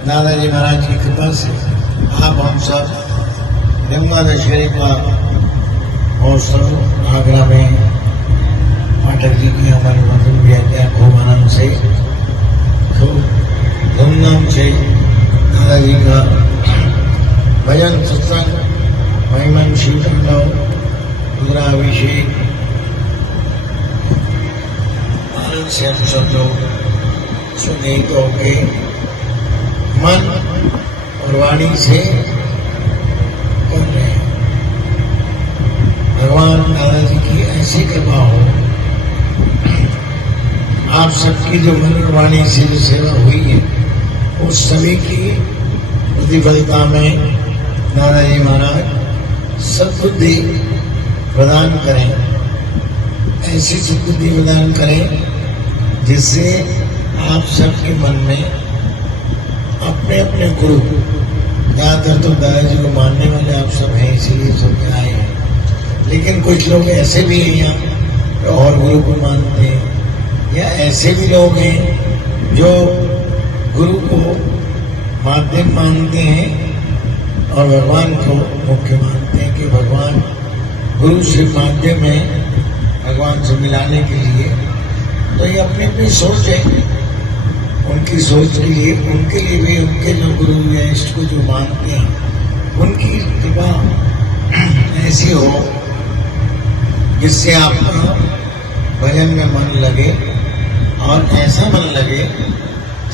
दादाजी महाराज की कृपा से आप हम सब यमुना दशहरे का महोत्सव आगरा में पाठक जी की हमारी मधुर व्याख्या खूब आनंद से खूब धूमधाम से दादाजी का भजन सत्संग महिमन शिव तांडव रुद्राभिषेक आनंद से हम सब लोग सुने तो के मन और वाणी से कर रहे हैं। भगवान दादाजी की ऐसी कृपा हो, आप सबकी जो मन और वाणी से जो सेवा हुई है उस सभी की प्रतिफलता में दादाजी महाराज सद्बुद्धि प्रदान करें, ऐसी सद्बुद्धि प्रदान करें जिससे आप सबके मन में अपने अपने गुरु, ज्यादातर तो दादाजी को मानने वाले आप सब हैं इसीलिए सब आए हैं, लेकिन कुछ लोग ऐसे भी हैं यहाँ और गुरु को मानते हैं, या ऐसे भी लोग हैं जो गुरु को माध्यम मानते हैं और भगवान को मुख्य मानते हैं कि भगवान गुरु से माध्यम है भगवान से मिलाने के लिए। तो ये अपनी अपनी सोच है, उनकी सोच के लिए उनके लिए भी उनके जो गुरु या इष्ट को जो मानते हैं उनकी कृपा ऐसी हो जिससे आपका भजन में मन लगे और ऐसा मन लगे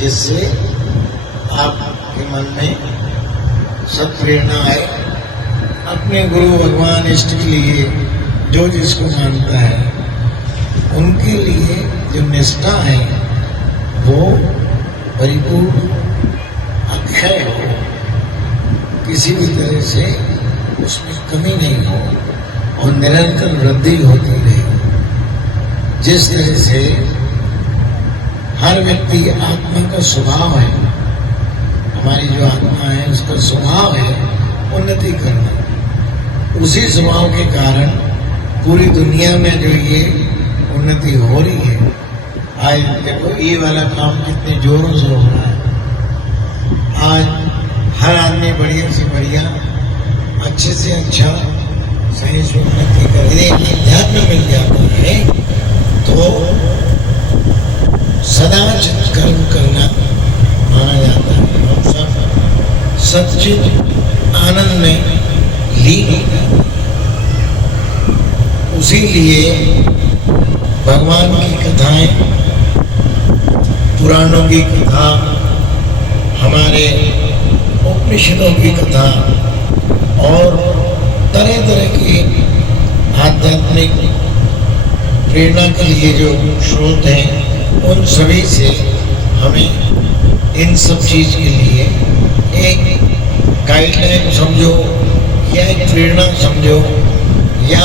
जिससे आपके मन में सत्प्रेरणा आए अपने गुरु भगवान इष्ट के लिए जो जिसको मानता है उनके लिए जो निष्ठा है वो परिपूर्ण अक्षय हो, किसी भी तरह से उसमें कमी नहीं हो और निरंतर वृद्धि होती रहे। जिस तरह से हर व्यक्ति आत्मा का स्वभाव है, हमारी जो आत्मा है उसका स्वभाव है उन्नति करना, उसी स्वभाव के कारण पूरी दुनिया में जो ये उन्नति हो रही है। आज देखो ये वाला काम कितने जोरों से हो रहा है, आज हर आदमी बढ़िया से बढ़िया अच्छे से अच्छा सही से उन्नति कर, यदि अध्यात्म मिल जाता है तो सदा कर्म करना माना जाता है। हम सब सच्चित आनंद में लीन हो जाते हैं। उसी लिए भगवान की कथाएं, पुराणों की कथा, हमारे उपनिषदों की कथा और तरह तरह की आध्यात्मिक प्रेरणा के लिए जो स्रोत हैं उन सभी से हमें इन सब चीज के लिए एक गाइडलाइन समझो या एक प्रेरणा समझो या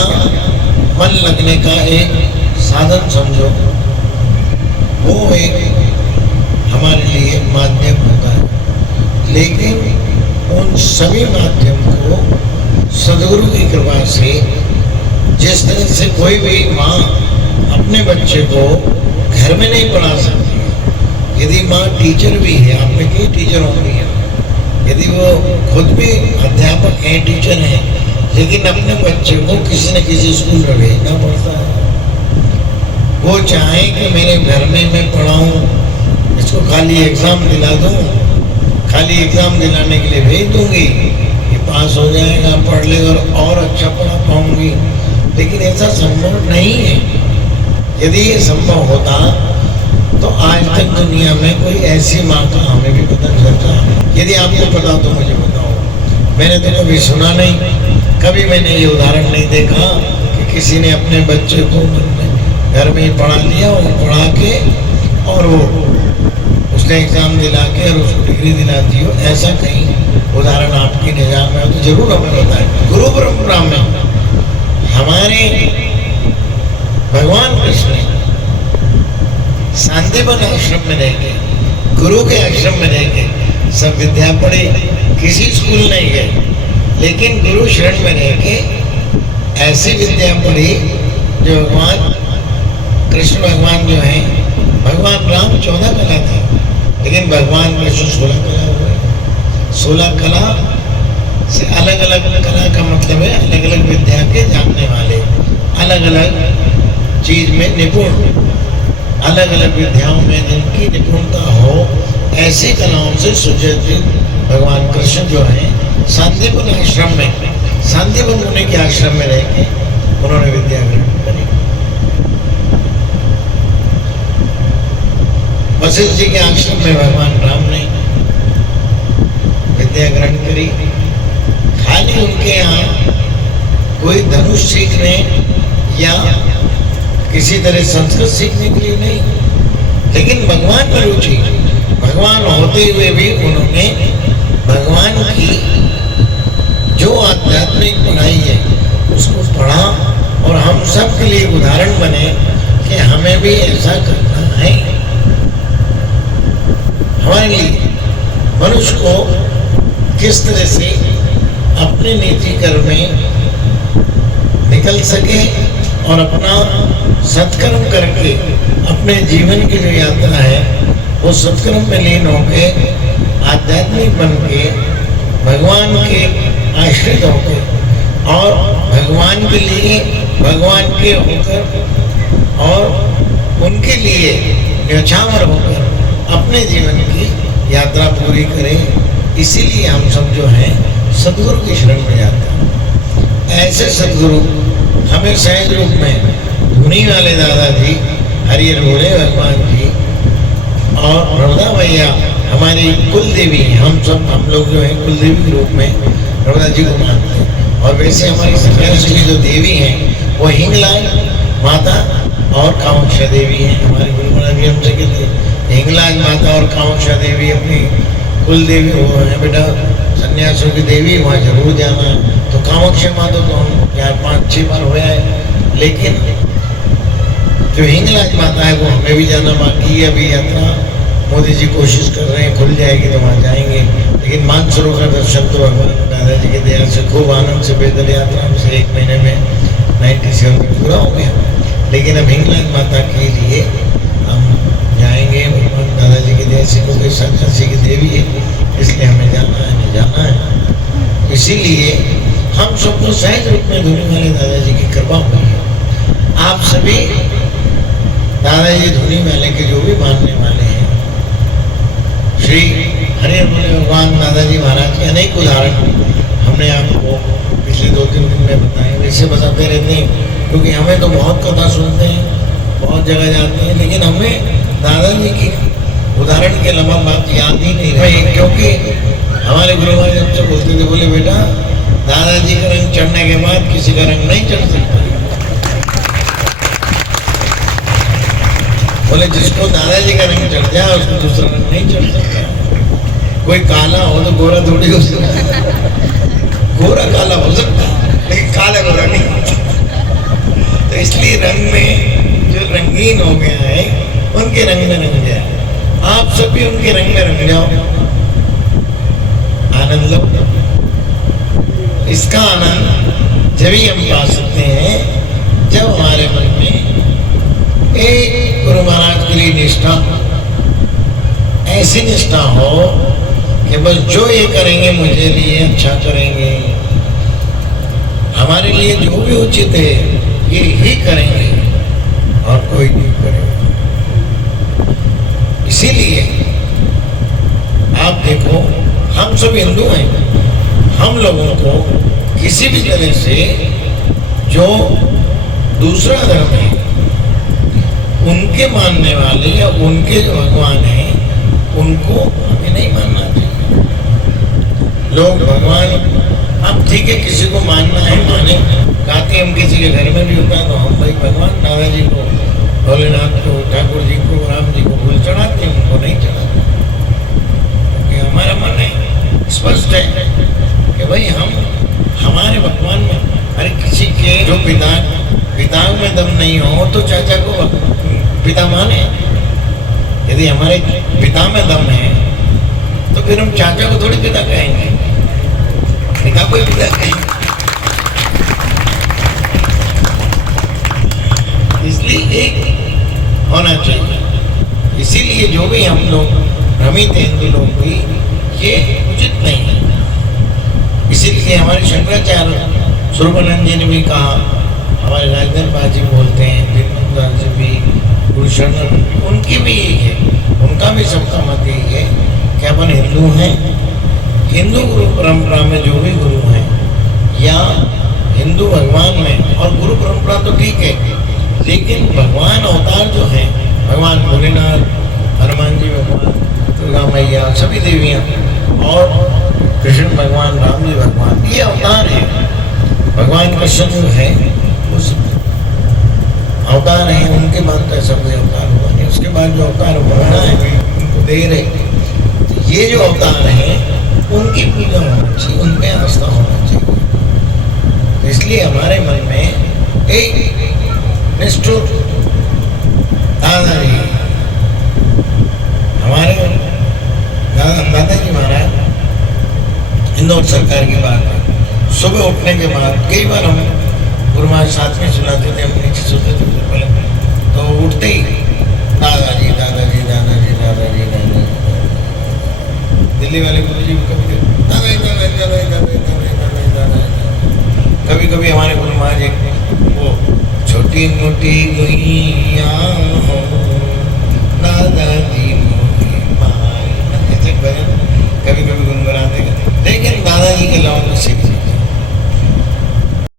मन लगने का एक साधन समझो, वो एक हमारे लिए माध्यम होता है। लेकिन उन सभी माध्यम को सदगुरु की कृपा से, जिस तरह से कोई भी माँ अपने बच्चे को घर में नहीं पढ़ा सकती, यदि माँ टीचर भी है, आप में कई टीचर होंगे, यदि वो खुद भी अध्यापक हैं, टीचर हैं, लेकिन अपने बच्चे को किसी न किसी स्कूल में भेजना पड़ता है। वो चाहे कि मेरे घर में मैं पढ़ाऊँ, इसको खाली एग्जाम दिला दूँ, खाली एग्जाम दिलाने के लिए भेज दूंगी, ये पास हो जाएगा, पढ़ लेगा और अच्छा पढ़ा पाऊंगी, लेकिन ऐसा संभव नहीं है। यदि ये संभव होता तो आज तक दुनिया में कोई ऐसी माँ का हमें भी पता चलता। यदि आपको पता तो मुझे बताओ, मैंने तो कभी सुना नहीं, कभी मैंने ये उदाहरण नहीं देखा कि किसी ने अपने बच्चे को घर में ही पढ़ा लिया और पढ़ा के और वो उसने एग्जाम दिला के और उसको डिग्री दिला दी हो। ऐसा कहीं उदाहरण आपकी निगाह में हो तो जरूर हमें बताएं। गुरु परंपरा में हमारे भगवान कृष्ण शांतिवन आश्रम में रह के, गुरु के आश्रम में रह के सब विद्या पढ़े, किसी स्कूल नहीं गए, लेकिन गुरु शरण में रह के ऐसी विद्या पढ़ी जो भगवान कृष्ण भगवान जो है, भगवान राम 14 कला थे, लेकिन भगवान कृष्ण 16 कला हुए। 16 कला से अलग अलग कला का मतलब है अलग अलग विद्या के जानने वाले, अलग अलग चीज में निपुण, अलग अलग विद्याओं में जिनकी निपुणता हो, ऐसी कलाओं से सुसज्जित भगवान कृष्ण जो है सांदीपन आश्रम में, सांदीपन मुनि के आश्रम में रह के उन्होंने विद्या ग्रहण करी। वशिष्ठ जी के आश्रम में भगवान राम ने विद्या ग्रहण करी। खाली उनके यहाँ कोई धनुष सीखने या किसी तरह संस्कृत सीखने के लिए नहीं, लेकिन भगवान में रुचि, भगवान होते हुए भी उन्होंने भगवान की जो आध्यात्मिक पढ़ाई है उसको पढ़ा और हम सब के लिए उदाहरण बने कि हमें भी ऐसा करना है। हमारे लिए मनुष्य को किस तरह से अपने नीति कर्म में निकल सके और अपना सत्कर्म करके अपने जीवन की जो यात्रा है वो सत्कर्म में लीन होके आध्यात्मिक बन के भगवान के आश्रित होकर और भगवान के लिए, भगवान के होकर और उनके लिए न्यौछावर होकर अपने जीवन की यात्रा पूरी करें। इसीलिए हम सब जो हैं सदगुरु की शरण में जाते हैं। ऐसे सदगुरु हमें सहज रूप में धुनी वाले दादाजी, हरिहर बोले भगवान जी और प्रभुदा भैया हमारी कुल देवी, हम लोग जो है कुल देवी के रूप में प्रभुदा जी को मानते हैं। और वैसे हमारी सत्याश्री की जो देवी हैं वो हिंगलाज माता और कामाक्षा देवी हैं। हमारे गुरु महाराज जी हमसे कहते हैं हिंगलाज माता और कामाक्षा देवी अपनी कुल देवी वो है बेटा, सन्यासियों की देवी वहाँ जरूर जाना है। तो कामाक्षा माता तो हम 4-5-6 बार हुआ है, लेकिन जो हिंगलाज माता है वो हमें भी जाना बाकी है। अभी यात्रा मोदी जी कोशिश कर रहे हैं, खुल जाएगी तो वहाँ जाएंगे, लेकिन मानसरोवर दर्शन तो भगवान दादाजी के दया से खूब आनंद से पैदल यात्रा हमसे 1 महीने में 97 में पूरा हो गया। लेकिन अब हिंगलाज माता के लिए हम जाएंगे भगवान दादाजी की दया से, क्योंकि सन्यासी की देवी है इसलिए हमें जाना है, नहीं जाना है। इसीलिए हम सबको सहज रूप में धुनी वाले दादाजी की कृपा हुई है। आप सभी दादाजी धुनी वाले के जो भी मानने वाले हैं, श्री हरिहर बोले भगवान दादाजी महाराज के अनेक उदाहरण हमने आपको पिछले 2-3 दिन में बताए, वैसे बताते रहते हैं क्योंकि हमें तो बहुत कथा सुनते हैं, बहुत जगह जाते हैं, लेकिन हमें दादाजी की उदाहरण के अलावा बात याद ही नहीं रही। क्योंकि हमारे गुरु महाराज हमसे बोलते थे, बोले बेटा दादाजी का रंग चढ़ने के बाद किसी का रंग नहीं चढ़ सकता। बोले जिसको दादाजी का रंग चढ़ जाए उसको दूसरा रंग नहीं चढ़ सकता। कोई काला हो तो गोरा थोड़ी हो सकता, गोरा काला हो सकता लेकिन काला गोरा नहीं हो सकता। तो इसलिए रंग में जो रंगीन हो गया है उनके रंग में रंग जाए। आप सभी उनके रंग में रंग जाओ, आनंद लो। इसका आनंद जब ही हम पा सकते हैं जब हमारे मन में एक गुरु महाराज के लिए निष्ठा, ऐसी निष्ठा हो कि बस जो ये करेंगे मुझे लिए अच्छा करेंगे, हमारे लिए जो भी उचित है ये ही करेंगे और कोई नहीं करेगा। इसीलिए आप देखो हम सब हिंदू हैं, हम लोगों को किसी भी तरह से जो दूसरा धर्म है उनके मानने वाले या उनके जो भगवान हैं उनको हमें नहीं मानना चाहिए। लोग भगवान, अब ठीक है किसी को मानना है माने, कहते हम किसी के घर में भी होता है तो हम भाई भगवान दादाजी को, भोलेनाथ को, ठाकुर जी को, राम जी को फूल चढ़ाते हैं, उनको नहीं चढ़ाते। क्योंकि हमारा मन है स्पष्ट है कि भाई हम हमारे भगवान में, अरे किसी के जो पिता में दम नहीं हो तो चाचा को पिता माने। यदि हमारे पिता में दम है तो फिर हम चाचा को थोड़ी पिता कहेंगे, पिता को ही पिता कहेंगे। इसलिए एक होना चाहिए। इसीलिए जो भी हम लोग भ्रमित हिंदू लोग भी, ये उचित नहीं है। इसलिए हमारे शंकराचार्य स्वरूपानंद जी ने भी कहा, हमारे राजेंद्र बाजी बोलते हैं, दीनबंधु जी भी, गुरु शरण, उनकी भी यही है, उनका भी सबका मत यही है कि अपन हिंदू हैं, हिंदू गुरु परंपरा में जो भी गुरु हैं या हिंदू भगवान में, और गुरु परंपरा तो ठीक है, लेकिन भगवान अवतार जो हैं, भगवान भोलेनाथ, हनुमान जी भगवान, दुर्गा मैया, सभी देवियाँ और कृष्ण भगवान, राम जी भगवान, ये अवतार है। भगवान कृष्ण जो है वो अवतार है, उनके बाद तो ऐसा कोई अवतार हुआ नहीं, उसके बाद जो अवतार होना है उनको दे रहे। तो ये जो अवतार है उनकी पूजा होना चाहिए, उनपे आस्था होना चाहिए। तो इसलिए हमारे मन में एक निष्ठुर दादाजी, हमारे दादाजी महाराज इंदौर सरकार की बात है, सुबह उठने के बाद कई बार हम गुरु महाराज साथ में सुनाते थे, हम नीचे सोते थे पलंग, तो उठते ही दादाजी दादाजी दादाजी दादाजी दादाजी, दिल्ली वाले गुरु जी कभी दादाजी दादाजी दादाजी दादाजी दादाजी दादाजी, कभी कभी हमारे गुरु महाराज वो छोटी मोटी गुइया हो